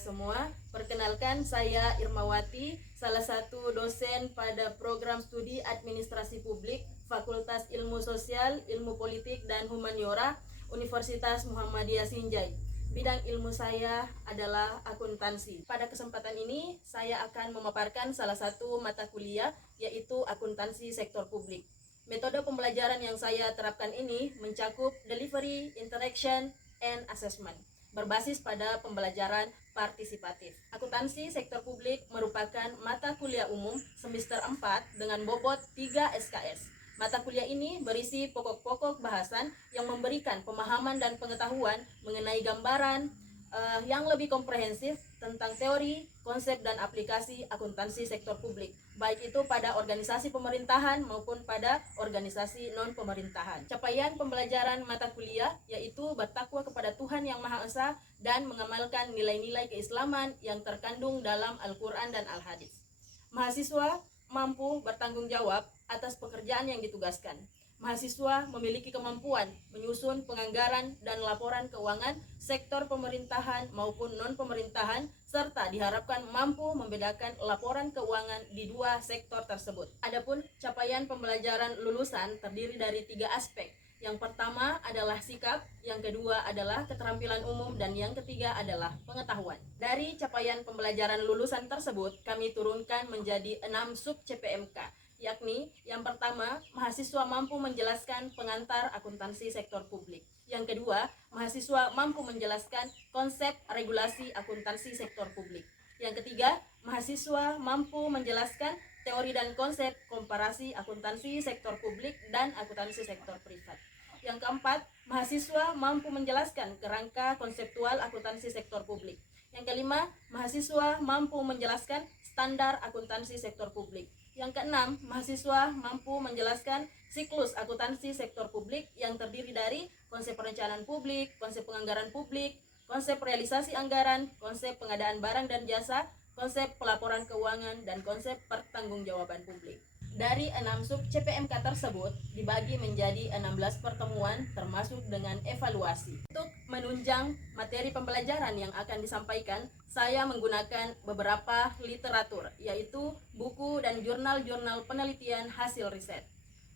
semua. Perkenalkan, saya Irmawati, salah satu dosen pada program studi Administrasi Publik, Fakultas Ilmu Sosial, Ilmu Politik, dan Humaniora, Universitas Muhammadiyah Sinjai. Bidang ilmu saya adalah akuntansi. Pada kesempatan ini, saya akan memaparkan salah satu mata kuliah, yaitu akuntansi sektor publik. Metode pembelajaran yang saya terapkan ini mencakup delivery, interaction, and assessment, berbasis pada pembelajaran partisipatif. Akuntansi sektor publik merupakan mata kuliah umum semester 4 dengan bobot 3 SKS. Mata kuliah ini berisi pokok-pokok bahasan yang memberikan pemahaman dan pengetahuan mengenai gambaran yang lebih komprehensif tentang teori, konsep, dan aplikasi akuntansi sektor publik, baik itu pada organisasi pemerintahan maupun pada organisasi non-pemerintahan. Capaian pembelajaran mata kuliah yaitu bertakwa kepada Tuhan Yang Maha Esa dan mengamalkan nilai-nilai keislaman yang terkandung dalam Al-Quran dan Al-Hadis. Mahasiswa mampu bertanggung jawab atas pekerjaan yang ditugaskan. Mahasiswa memiliki kemampuan menyusun penganggaran dan laporan keuangan sektor pemerintahan maupun non-pemerintahan, serta diharapkan mampu membedakan laporan keuangan di dua sektor tersebut. Adapun capaian pembelajaran lulusan terdiri dari 3 aspek. Yang pertama adalah sikap, yang kedua adalah keterampilan umum, dan yang ketiga adalah pengetahuan. Dari capaian pembelajaran lulusan tersebut, kami turunkan menjadi 6 sub CPMK. Yakni yang pertama, mahasiswa mampu menjelaskan pengantar akuntansi sektor publik. Yang kedua, mahasiswa mampu menjelaskan konsep regulasi akuntansi sektor publik. Yang ketiga, mahasiswa mampu menjelaskan teori dan konsep komparasi akuntansi sektor publik dan akuntansi sektor privat. Yang keempat, mahasiswa mampu menjelaskan kerangka konseptual akuntansi sektor publik. Yang kelima, mahasiswa mampu menjelaskan standar akuntansi sektor publik. Yang keenam, mahasiswa mampu menjelaskan siklus akuntansi sektor publik yang terdiri dari konsep perencanaan publik, konsep penganggaran publik, konsep realisasi anggaran, konsep pengadaan barang dan jasa, konsep pelaporan keuangan, dan konsep pertanggungjawaban publik. Dari 6 sub CPMK tersebut dibagi menjadi 16 pertemuan termasuk dengan evaluasi. Untuk menunjang materi pembelajaran yang akan disampaikan, saya menggunakan beberapa literatur, yaitu buku dan jurnal-jurnal penelitian hasil riset.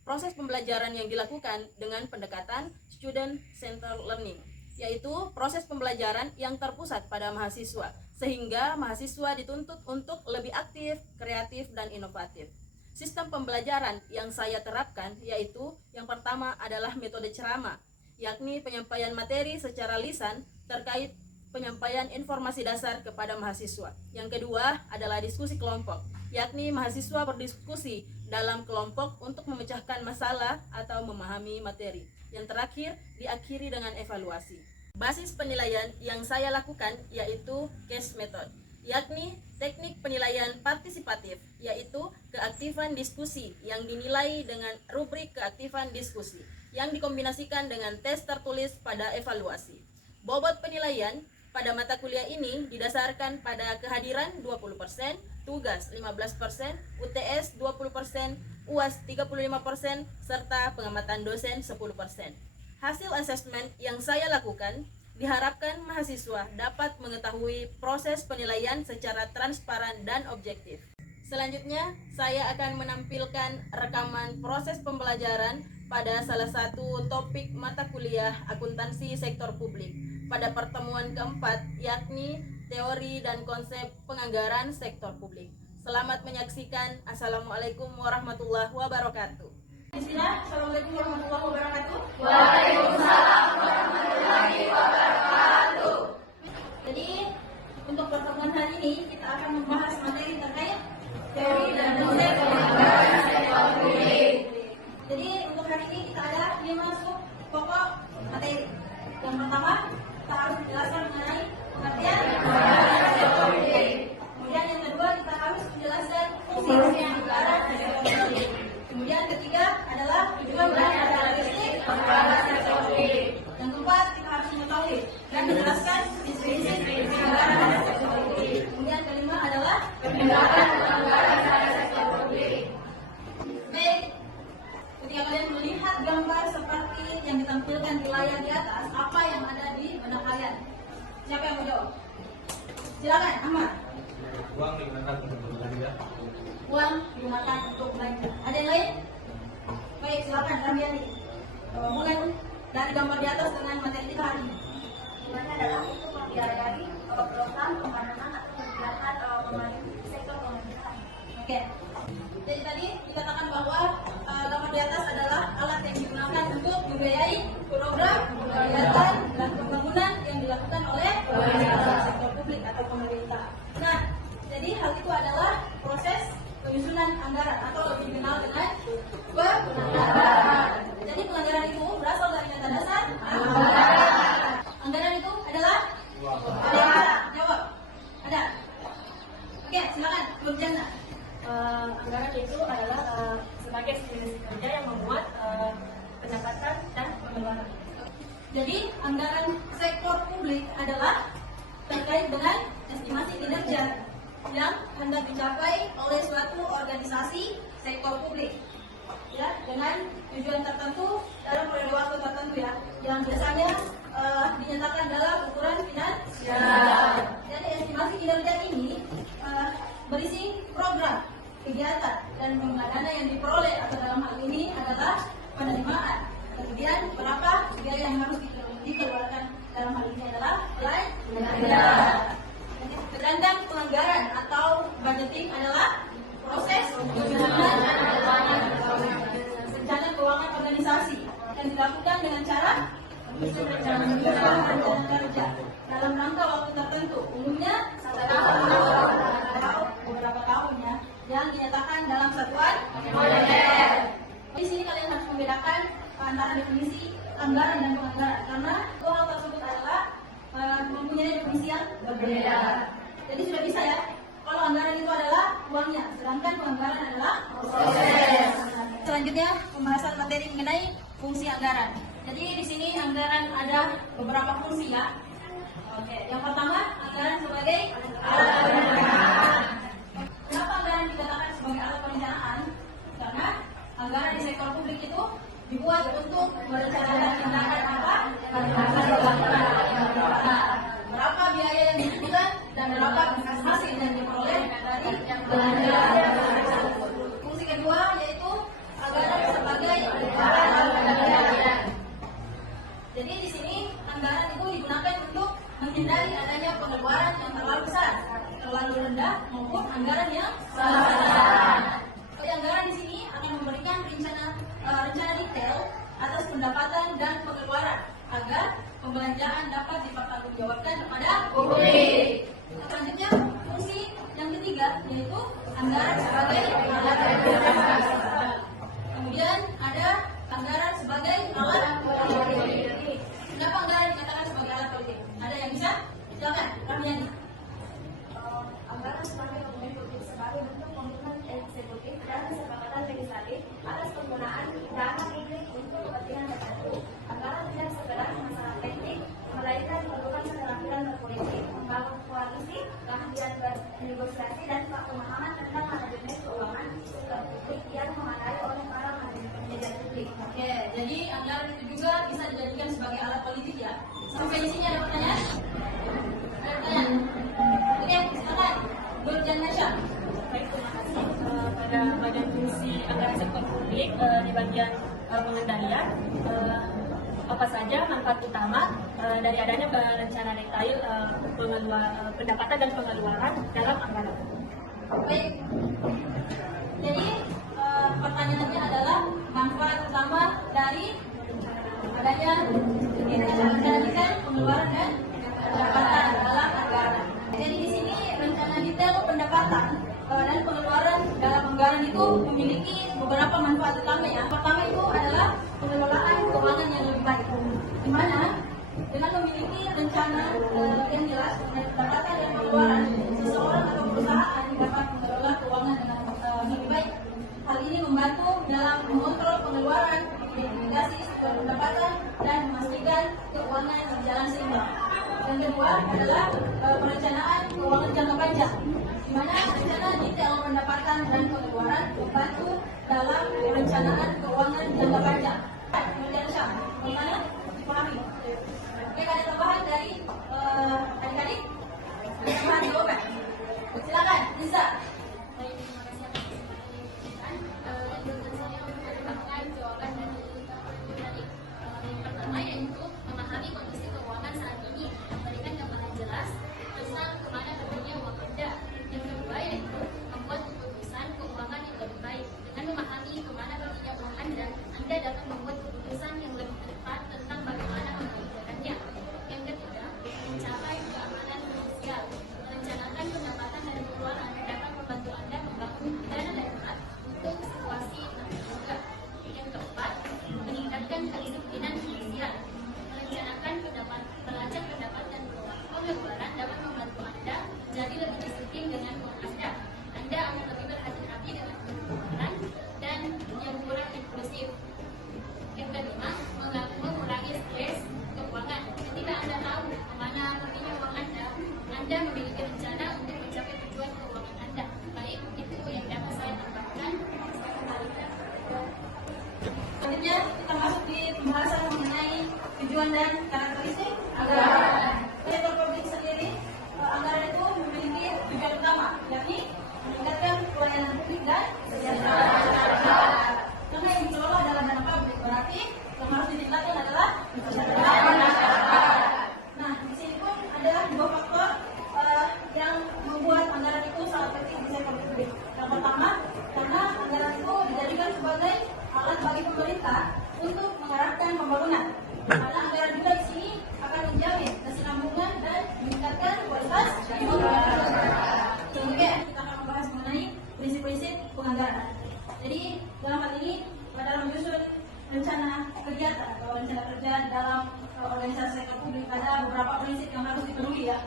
Proses pembelajaran yang dilakukan dengan pendekatan student centered learning, yaitu proses pembelajaran yang terpusat pada mahasiswa, sehingga mahasiswa dituntut untuk lebih aktif, kreatif, dan inovatif. Sistem pembelajaran yang saya terapkan yaitu yang pertama adalah metode ceramah, yakni penyampaian materi secara lisan terkait penyampaian informasi dasar kepada mahasiswa. Yang kedua adalah diskusi kelompok, yakni mahasiswa berdiskusi dalam kelompok untuk memecahkan masalah atau memahami materi. Yang terakhir diakhiri dengan evaluasi. Basis penilaian yang saya lakukan yaitu case method, yakni teknik penilaian partisipatif, yaitu keaktifan diskusi yang dinilai dengan rubrik keaktifan diskusi yang dikombinasikan dengan tes tertulis pada evaluasi. Bobot penilaian pada mata kuliah ini didasarkan pada kehadiran 20%, tugas 15%, UTS 20%, UAS 35%, serta pengamatan dosen 10%. Hasil asesmen yang saya lakukan diharapkan mahasiswa dapat mengetahui proses penilaian secara transparan dan objektif. Selanjutnya, saya akan menampilkan rekaman proses pembelajaran pada salah satu topik mata kuliah akuntansi sektor publik pada pertemuan keempat, yakni teori dan konsep penganggaran sektor publik. Selamat menyaksikan. Assalamualaikum warahmatullahi wabarakatuh. Assalamualaikum warahmatullahi wabarakatuh. Waalaikumsalam warahmatullahi wabarakatuh. Jadi untuk pertemuan hari ini kita akan membahas materi terkait teori dan konsep penganggaran sektor publik. Jadi untuk hari ini kita ada 5 sub pokok materi. Yang pertama, kita harus menjelaskan mengenai pengertian penganggaran sektor publik. Kemudian yang kedua, kita harus menjelaskan fungsi anggaran sektor publik. Kemudian ketiga adalah tujuan dan karakteristik Penganggaran sektor publik. Yang keempat, kita harus mengetahui dan menjelaskan prinsip penganggaran sektor publik. Kemudian kelima adalah Penegakan penganggaran sektor publik. baik. Ketika kalian melihat gambar seperti yang ditampilkan di layar di atas, apa yang ada di benak kalian? Siapa yang mau jawab? Silakan, Ahmad. Uang digunakan untuk belanja. Uang digunakan untuk belanja. Ada yang lain? Baik, silakan Ramiani. Mulai dari gambar di atas dengan materi kita hari ini. Tujuannya adalah untuk membiayai program pembangunan atau kegiatan pembangunan sektor pemerintahan. Oke. Jadi tadi dikatakan bahwa gambar di atas adalah alat yang digunakan untuk membiayai program, kegiatan, dan pembangunan yang dilakukan oleh sektor publik atau pemerintah. Nah, jadi hal itu adalah proses penyusunan anggaran atau lebih dikenal dengan penganggaran. Jadi penganggaran itu berasal dari data dasar anggaran. Anggaran itu adalah ada yang ada? Jawab. Ada. Oke, silakan Nurjana. Anggaran itu adalah sebagai institusi kerja yang membuat pendapatan dan pengeluaran. Jadi anggaran sektor publik adalah terkait dengan estimasi kinerja yang hendak dicapai oleh suatu organisasi sektor publik, ya, dengan tujuan tertentu dalam periode waktu tertentu, ya, yang biasanya dinyatakan dalam ukuran finansial. Jadi estimasi kinerja ini berisi program, kegiatan, dan penggunaan dana yang diperoleh, atau dalam hal ini adalah penerimaan. Kemudian berapa biaya yang harus dikeluarkan, dalam hal ini adalah belanja. Sedangkan penganggaran atau budgeting adalah proses penyusunan rencana keuangan organisasi yang dilakukan dengan cara menyusun rencana kerja dalam rangka waktu tertentu, umumnya 1 tahun atau beberapa tahun, ya, yang dinyatakan dalam satuan moneter. Di sini kalian harus membedakan antara definisi anggaran dan penganggaran, karena dua hal tersebut adalah mempunyai definisi yang berbeda. Jadi sudah bisa, ya, kalau anggaran itu adalah uangnya, sedangkan penganggaran adalah proses. Selanjutnya pembahasan materi mengenai fungsi anggaran. Jadi di sini anggaran ada beberapa fungsi, ya. Oke, yang pertama anggaran sebagai alat perencanaan. Kenapa anggaran dikatakan sebagai alat perencanaan? Karena anggaran di sektor publik itu dibuat untuk merencanakan tindakan apa? Berapa biaya yang dibutuhkan dan berapa hasil yang diperoleh dari belanja. Fungsi kedua yaitu anggaran sebagai alat pengendalian. Jadi di sini anggaran itu digunakan untuk menghindari adanya pengeluaran yang terlalu besar, terlalu rendah, maupun anggaran yang salah-sasaran. Jadi anggaran di sini akan memberikan rencana detail atas pendapatan dan pengeluaran agar pembelanjaan dapat dipertanggungjawabkan kepada publik. Selanjutnya fungsi yang ketiga yaitu anggaran sebagai alat pengendalian. Kemudian ada anggaran sebagai alat politik. Kenapa anggaran dikatakan sebagai alat politik? Ada yang bisa? Silakan, Ramiani. Anggaran sebagai dokumen publik sebagai bentuk komitmen eksekutif dan kesepakatan legislatif atas penggunaan dana publik untuk kepentingan tertentu. Anggaran tidak sekedar masalah teknik, melainkan memerlukan keterampilan berpolitik, membangun koalisi, keahlian bernegosiasi, dan pemahaman tentang manajemen keuangan sektor publik yang memadai oleh para pejabat publik. Oke, jadi anggaran itu juga bisa dijadikan sebagai alat politik, ya. Sampai di sini ada pertanyaan? Ada pertanyaan? Oke, silakan. Nurjana Syah. Baik, terima kasih. Pada bagian fungsi anggaran sektor publik di bagian pengendalian, apa saja manfaat utama dari adanya rencana detail pendapatan dan pengeluaran dalam anggaran. Baik. Jadi pertanyaannya adalah manfaat utama dari adanya rencana detail pengeluaran dan pendapatan dalam anggaran. Jadi di sini rencana detail pendapatan dan pengeluaran dalam anggaran itu memiliki beberapa manfaat utamanya. Pertama itu adalah pengelolaan keuangan yang lebih baik, di mana dengan memiliki rencana yang jelas pendapatan dan pengeluaran, seseorang atau perusahaan dapat mengelola keuangan dengan lebih baik. Hal ini membantu dalam mengontrol pengeluaran, identifikasi sumber pendapatan, dan memastikan keuangan berjalan seimbang. Yang kedua adalah perencanaan keuangan jangka panjang, di mana rencana detail pendapatan dan pengeluaran membantu dalam perencanaan keuangan jangka panjang. Kemudian bagaimana dipahami? Oke, ada tambahan dari adik-adik? Ada tambahan Bisa. Baik, terima kasih atas kesempatan yang diberikan. Lanjutkan saya untuk menambahkan jawaban dari yang pertama yaitu memahami kondisi keuangan saat ini, memberikan gambaran jelas tentang kemana perginya uang Anda. Yang kedua yaitu membuat keputusan keuangan yang lebih baik. Dengan memahami kemana perginya uang Anda dapat membuat keputusan yang lebih tepat tentang bagaimana menggunakannya. Yang ketiga, mencapai keamanan finansial. Merencanakan pendapatan dan pengeluaran dapat membantu Anda membangun dana darurat untuk situasi tak terduga. Yang keempat, meningkatkan kedisiplinan finansial. Merencanakan melacak pendapatan pengeluaran dapat membantu Anda jadi lebih disiplin dengan uang Anda. Anda akan lebih berhati-hati dengan pengeluaran dan yang kurang impulsif. Yang kelima, mengurangi stres keuangan. Ketika Anda tahu kemana perginya uang Anda memiliki rencana untuk mencapai tujuan keuangan Anda. Baik, itu yang dapat saya tambahkan. Saya kembalikan. Selanjutnya kita masuk di pembahasan mengenai tujuan dan karakteristik anggaran. Sektor publik sendiri, anggaran itu memiliki tujuan utama, yakni meningkatkan pelayanan publik dan kesejahteraan masyarakat. Karena yang dikelola adalah dana publik, berarti yang harus ditingkatkan adalah kesejahteraan masyarakat. Nah, di sini pun ada dua faktor yang membuat anggaran itu sangat penting di sektor publik. Yang pertama, karena anggaran itu dijadikan sebagai alat bagi pemerintah untuk mengarahkan pembangunan. Karena anggaran juga di sini akan menjamin kesinambungan dan meningkatkan kualitas hidup masyarakat. Selanjutnya kita akan membahas mengenai prinsip-prinsip penganggaran. Jadi dalam hal ini dalam menyusun rencana kegiatan atau rencana kerja dalam organisasi sektor publik ada beberapa prinsip yang harus dipenuhi ya.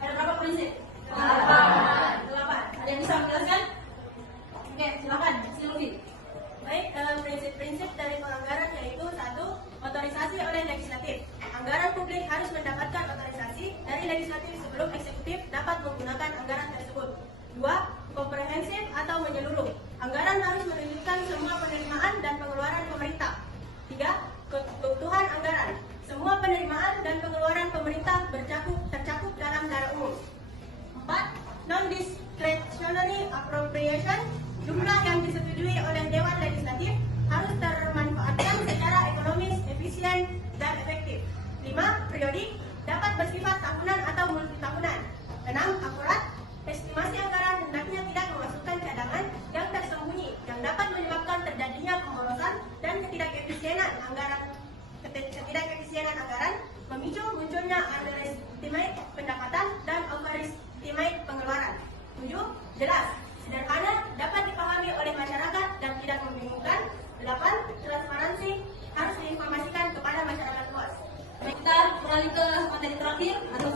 Ada berapa prinsip? 8. Ada yang bisa menjelaskan? Oke, silakan, Silvi. Baik, prinsip-prinsip dari penganggaran yaitu 1. Otorisasi oleh legislatif. Anggaran publik harus mendapatkan otorisasi dari legislatif sebelum eksekutif dapat menggunakan anggaran tersebut. 2. Komprehensif atau menyeluruh. Anggaran harus menunjukkan semua penerimaan dan pengeluaran pemerintah. 3. Keutuhan anggaran. Semua penerimaan dan pengeluaran pemerintah tercakup dalam dana umum. 4. Non-discretionary appropriation. Jumlah yang disetujui oleh Dewan Legislatif harus termanfaatkan secara ekonomis, efisien, dan efektif. 5. Periodik, dapat bersifat tahunan atau multitahunan. 6. Akurat, estimasi anggaran hendaknya tidak memasukkan cadangan yang tersembunyi yang dapat menyebabkan terjadinya pemborosan dan ketidakefisienan anggaran, memicu munculnya underestimate pendapatan dan overestimate pengeluaran. 7. Jelas, sederhana, dapat dipahami oleh masyarakat dan tidak membingungkan. 8. Transparansi, harus diinformasikan kepada masyarakat luas. Kita beralih ke materi terakhir atau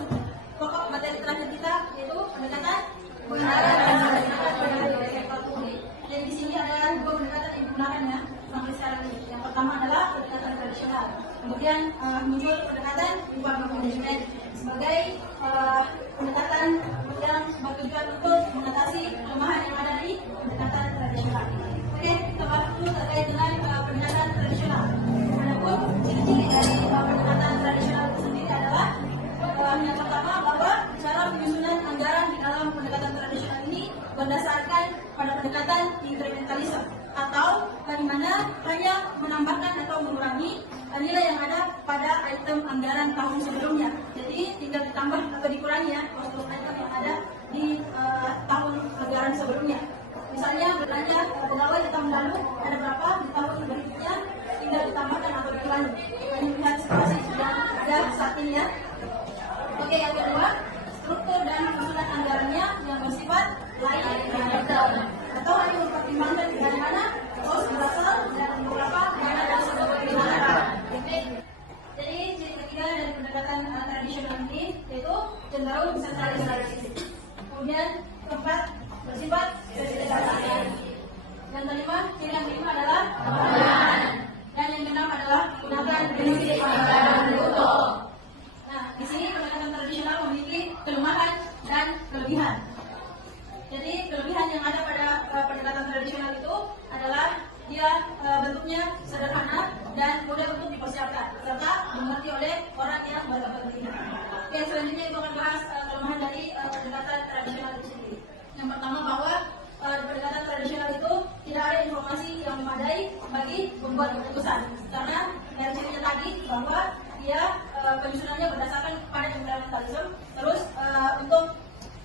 pokok materi terakhir kita yaitu pendekatan penganggaran dan pendekatan pada sektor publik. Dan di sini ada dua pendekatan yang digunakan ya sampai sekarang ini. Yang pertama adalah pendekatan tradisional. Kemudian muncul pendekatan reform manajemen sebagai pendekatan yang bertujuan untuk mengatasi kelemahan yang ada di pendekatan tradisional. Oke, kita bahas dulu terkait dengan pendekatan tradisional. Adapun ciri-ciri dari pendekatan tradisional itu sendiri adalah yang pertama bahwa cara penyusunan anggaran di dalam pendekatan tradisional ini berdasarkan pada pendekatan inkrementalis atau bagaimana hanya menambahkan atau mengurangi nilai yang ada pada item anggaran tahun sebelumnya. Jadi tinggal ditambah atau dikurangi ya untuk item yang ada di tahun anggaran sebelumnya. Misalnya belanja pegawai di tahun lalu ada berapa, di tahun berikutnya tinggal ditambahkan atau dikurangi. Ini lihat situasi sudah ada saat ini ya. Oke, yang kedua, struktur dan penyusunan anggarannya yang bersifat lain atau hanya mempertimbangkan dari mana kos berasal dan beberapa dana yang sudah digunakan. Jadi ciri ketiga dari pendekatan tradisional ini yaitu cenderung sentralisasi. Kemudian keempat bersifat spesialisasi. Yang kelima, ciri yang kelima adalah penggunaan. Dan yang keenam adalah gunakan prinsip anggaran bruto. Nah, di sini pendekatan tradisional memiliki kelemahan dan kelebihan. Jadi kelebihan yang ada pada pendekatan tradisional itu adalah dia bentuknya sederhana dan mudah untuk dipersiapkan serta dimengerti oleh orang yang berkepentingan. Oke, selanjutnya kita akan bahas kelemahan dari pendekatan tradisional itu sendiri. Yang Yang pertama bahwa pendekatan tradisional itu tidak ada informasi yang memadai bagi membuat keputusan, karena dari cirinya tadi bahwa dia penyusunannya berdasarkan pada implementalism, terus untuk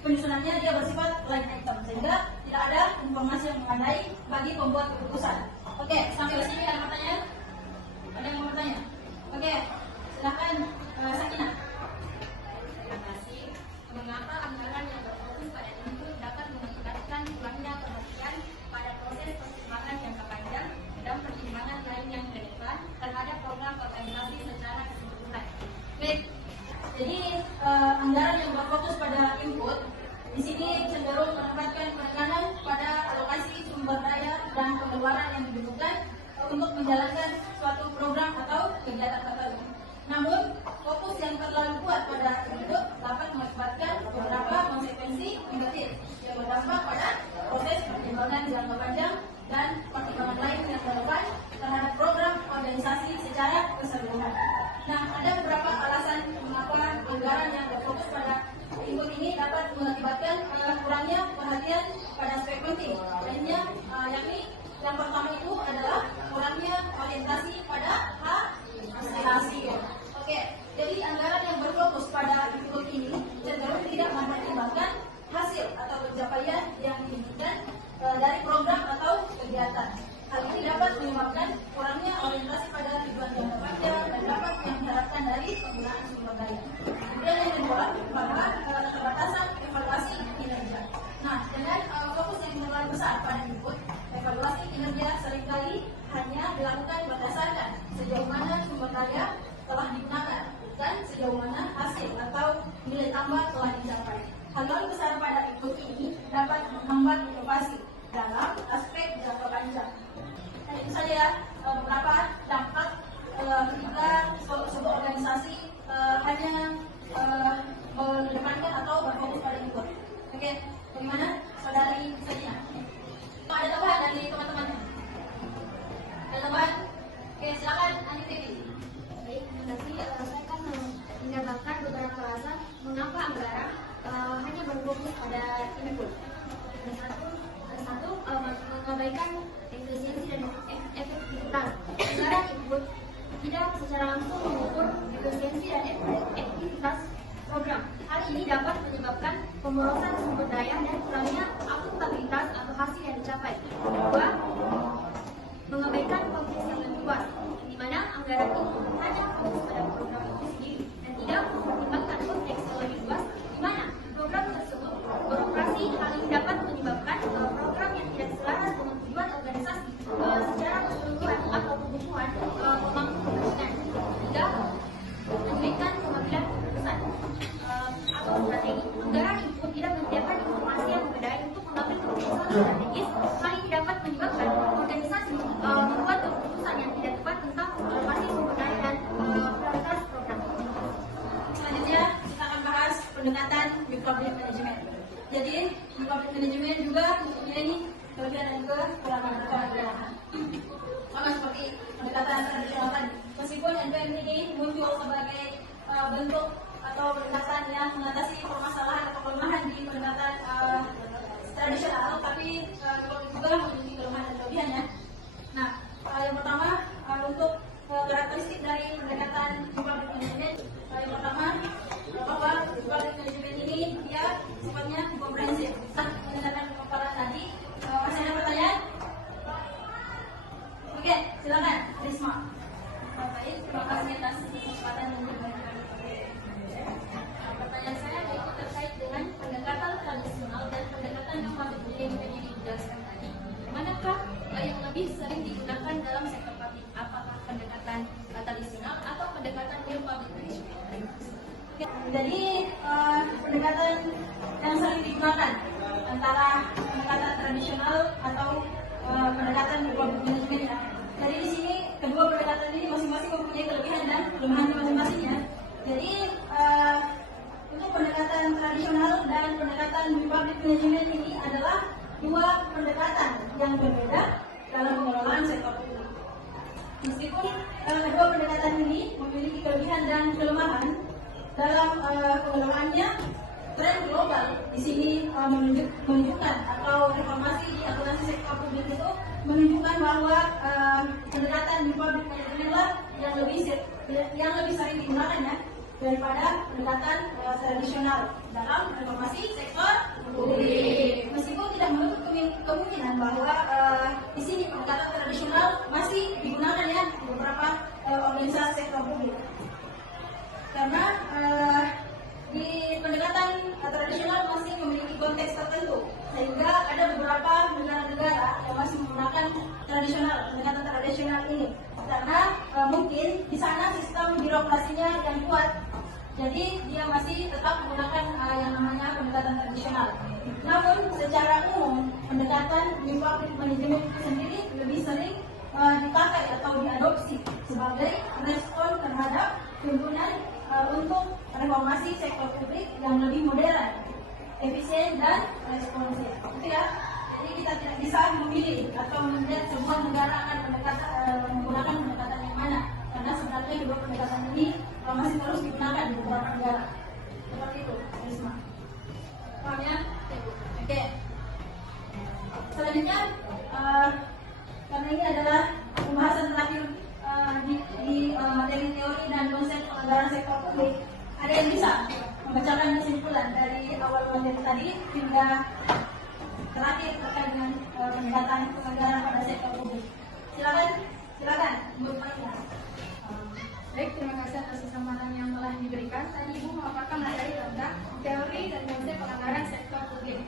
penyusunannya dia bersifat line item, sehingga tidak ada informasi yang memadai bagi pembuat keputusan. Oke, sampai di sini ada pertanyaan? Ada yang mau bertanya? Oke, silakan Sakinah. Terima kasih. Mengapa anggaran yang berfokus pada input dapat mengakibatkan kurangnya perhatian pada proses pertimbangan jangka panjang dan pertimbangan lain yang ke depan terhadap program organisasi secara keseluruhan? Baik, jadi anggaran yang berfokus pada input di sini cenderung menempatkan penekanan pada alokasi sumber daya dan pengeluaran yang dibutuhkan untuk menjalankan suatu program atau kegiatan tertentu. Namun, fokus yang terlalu kuat pada input dapat mengakibatkan beberapa konsekuensi negatif yang berdampak pada proses pertimbangan jangka panjang dan pertimbangan lain yang relevan terhadap program organisasi secara keseluruhan. Nah, ada beberapa alasan mengapa anggaran yang berfokus pada input ini dapat mengakibatkan kurangnya perhatian pada aspek penting. Lainnya, yakni yang pertama itu adalah kurangnya orientasi pada hasil. Oke, jadi anggaran yang berfokus pada input ini cenderung tidak mempertimbangkan hasil atau pencapaian yang diinginkan dari program atau kegiatan. Hal ini dapat menyebabkan kurangnya orientasi pada tujuan jangka panjang dan dapat yang diharapkan dari penggunaan sumber daya. Kemudian yang kedua, bahwa keterbatasan evaluasi kinerja. Nah, dengan fokus yang terlalu besar pada input, evaluasi kinerja seringkali hanya dilakukan berdasarkan sejauh mana sumber daya telah digunakan, bukan sejauh mana hasil atau nilai tambah telah dicapai. Hal yang besar pada input ini dapat menghambat inovasi dalam aspek jangka panjang. Dan itu saja beberapa dampak ketika sebuah organisasi hanya mengedepankan atau berfokus pada input. Oke, bagaimana saudari Sakinah? Ada tambahan dari teman-teman? Ada tambahan? Oke, silakan Ani Dewi. Baik, terima kasih. Saya akan menambahkan beberapa alasan mengapa anggaran hanya berfokus pada input. Yang satu, mengabaikan efisiensi dan efektivitas. Anggaran input tidak secara langsung mengukur efisiensi dan efektivitas program. Hal ini dapat menyebabkan pemborosan sumber daya dan kurangnya akuntabilitas atau hasil yang dicapai. Kedua, mengabaikan konteks yang lebih luas, di mana anggaran itu hanya fokus pada program itu sendiri dan tidak mempertimbangkan konteks yang lebih luas, di mana program tersebut beroperasi. Hal ini dapat menyebabkan program yang tidak selaras dengan tujuan organisasi secara keseluruhan atau kebutuhan pemangku kepentingan, hingga memberikan pengambilan keputusan atau strategi. Anggaran input tidak menyediakan informasi yang memadai untuk mengambil keputusan strategis. Hal ini dapat menyebabkan organisasi membuat keputusan yang tidak tepat tentang alokasi sumber daya dan prioritas program. Selanjutnya kita akan bahas pendekatan New Public Management. Jadi New Public Management juga mempunyai kelebihan dan juga kekurangan. Sama seperti pendekatan tradisional tadi. Meskipun NPM ini muncul sebagai bentuk atau pendekatan yang mengatasi permasalahan atau kelemahan di pendekatan tradisional, tapi juga memiliki kelemahan dan kelebihannya. Nah, yang pertama untuk karakteristik dari pendekatan public management, yang pertama bahwa public management ini dia sifatnya komprehensif. Berdasarkan pemaparan tadi, masih ada pertanyaan? Oke, silakan Risma. Baik, terima kasih atas kesempatan yang diberikan. Pertanyaan saya yaitu terkait dengan pendekatan tradisional dan pendekatan yang public management yang dijelaskan tadi. Manakah yang lebih sering digunakan dalam sektor publik? Apakah pendekatan tradisional atau pendekatan new public management? Jadi pendekatan yang sering digunakan antara pendekatan tradisional atau pendekatan public management ya. Jadi di sini kedua pendekatan ini masing-masing mempunyai kelebihan dan kelemahan masing-masingnya. Jadi untuk pendekatan tradisional dan pendekatan public management ini adalah dua pendekatan yang berbeda dalam pengelolaan sektor publik. Meskipun kedua pendekatan ini memiliki kelebihan dan kelemahan dalam pengelolaannya, tren global di sini menunjukkan atau reformasi di akuntansi sektor publik itu menunjukkan bahwa pendekatan di public management yang lebih sering digunakan ya daripada pendekatan tradisional dalam reformasi sektor publik. Meskipun tidak menutup kemungkinan bahwa di sini pendekatan tradisional masih digunakan ya di beberapa organisasi sektor publik. Karena di pendekatan tradisional masih memiliki konteks tertentu, sehingga ada beberapa negara-negara yang masih menggunakan pendekatan tradisional ini. Karena mungkin di sana sistem birokrasinya yang kuat, jadi dia masih tetap menggunakan yang namanya pendekatan tradisional. Namun secara umum pendekatan new public management itu sendiri lebih sering dipakai atau diadopsi sebagai respon terhadap tuntunan untuk reformasi sektor publik yang lebih modern, efisien dan responsif. Itu ya. Jadi kita tidak bisa memilih atau melihat sebuah negara akan menggunakan pendekatan yang mana, karena sebenarnya kedua pendekatan ini masih terus digunakan di beberapa negara. Seperti itu, Risma. Paham ya? Oke. Selanjutnya, karena ini adalah pembahasan terakhir di materi teori dan konsep penganggaran sektor publik, ada yang bisa membacakan kesimpulan dari awal materi tadi hingga terakhir terkait dengan pendekatan penganggaran pada sektor publik. Silakan, Bu Faina. Baik, terima kasih atas kesempatan yang telah diberikan. Tadi Ibu memaparkan materi tentang teori dan konsep penganggaran sektor publik.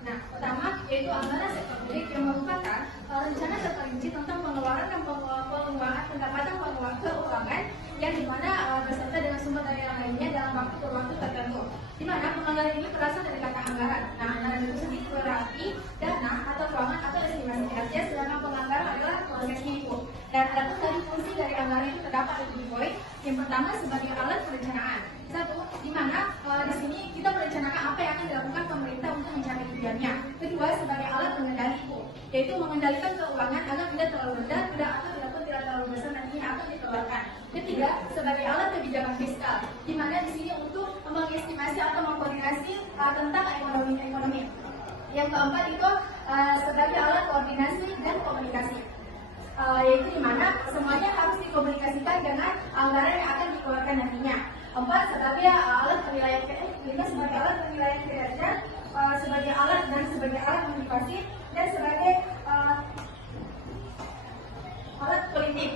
Nah, pertama yaitu anggaran sektor publik yang merupakan rencana terperinci tentang pengeluaran dan pengembangan pendapatan keuangan yang dimana beserta dengan sumber daya yang lainnya dalam waktu tertentu. Di mana penganggaran ini berasal dari kata anggaran. Nah, anggaran itu sendiri berarti dana atau keuangan atau estimasi kinerja, sedangkan penganggaran adalah prosesnya itu. Dan adapun dari fungsi dari anggaran itu terdapat di poin. Yang pertama sebagai alat perencanaan. Satu, di mana di sini kita merencanakan apa yang akan dilakukan pemerintah untuk mencapai tujuannya. Kedua, sebagai alat pengendali itu, yaitu mengendalikan keuangan agar tidak terlalu rendah, tidak terlalu besar nantinya akan dikeluarkan. Ketiga, sebagai alat kebijakan fiskal, di mana di sini untuk mengestimasi atau mengkoordinasi tentang ekonomi. Yang keempat itu sebagai alat koordinasi dan komunikasi. Yaitu di mana semuanya harus dikomunikasikan dengan anggaran yang akan dikeluarkan nantinya. 4, sebagai alat penilaian kinerja, sebagai alat penilaian kinerja, sebagai alat motivasi, dan sebagai alat politik.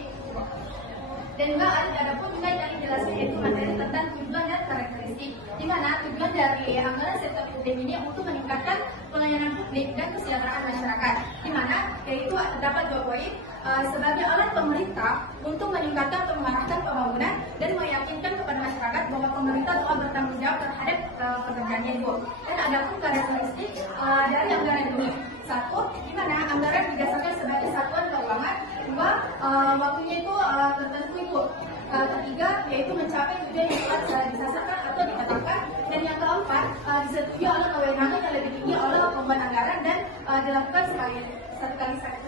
Dan juga ada pun juga yang dijelaskan yaitu materi tentang tujuan dan karakteristik, di mana tujuan dari anggaran sektor publik ini untuk meningkatkan pelayanan publik dan kesejahteraan masyarakat, di mana yaitu terdapat 2 poin. Sebagai alat pemerintah untuk meningkatkan atau mengarahkan pembangunan dan meyakinkan kepada masyarakat bahwa pemerintah telah bertanggung jawab terhadap pekerjaannya itu. Dan ada pun karakteristik dari anggaran ini. 1, di mana anggaran didasarkan sebagai satuan keuangan. 2, waktunya itu tertentu itu. 3, yaitu mencapai tujuan yang telah disasarkan atau ditetapkan. Dan yang keempat, disetujui oleh kewenangan yang lebih tinggi oleh pembuat anggaran dan dilakukan sebagai satu kali sekali.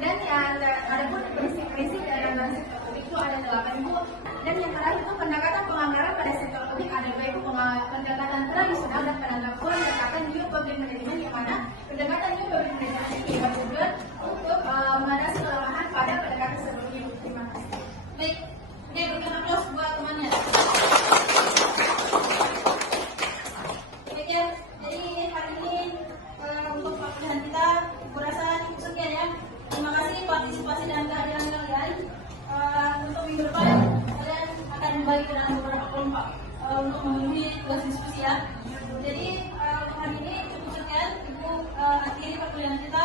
Dan ada pun prinsip-prinsip dari anggaran sektor publik itu ada 8 itu. Dan yang terakhir itu pendekatan penganggaran pada sektor publik ada yaitu pendekatan tradisional dan pendekatan new public management, di mana pendekatan new public management ini bertujuan untuk mengatasi kelemahan pada pendekatan sebelumnya. Terima kasih. Baik, berikan aplaus buat temannya. Baik ya, jadi hari ini untuk pemilihan kita berasa cukup sekian ya. Terima kasih partisipasi dan kehadiran kalian. Untuk minggu depan kalian akan kembali ke dalam beberapa kelompok untuk memenuhi tugas diskusi ya. Jadi untuk hari ini cukup sekian. Ibu akhiri perkuliahan kita.